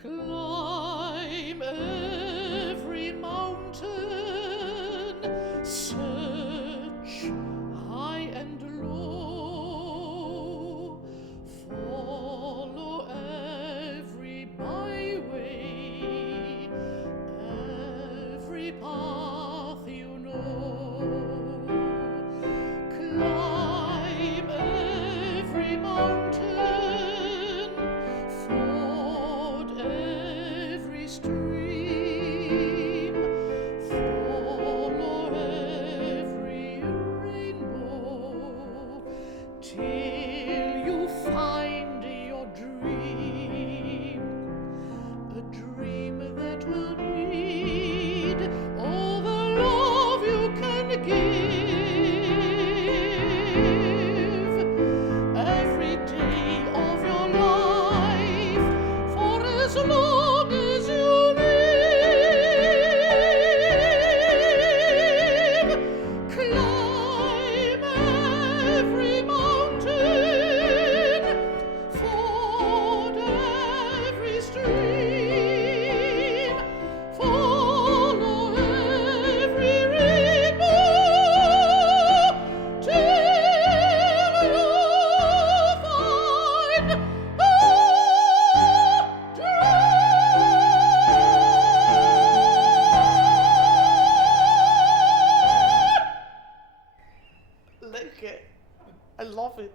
Climb every mountain, search high and low, follow every byway, every path you know. Climb every mountain, ford every stream, follow every rainbow, till you find your dream, a dream that will need all the love you can give, every day of your life, for as long as you live. Climb every mountain, ford every stream, follow every rainbow, till you find a dream. Like it. I love it.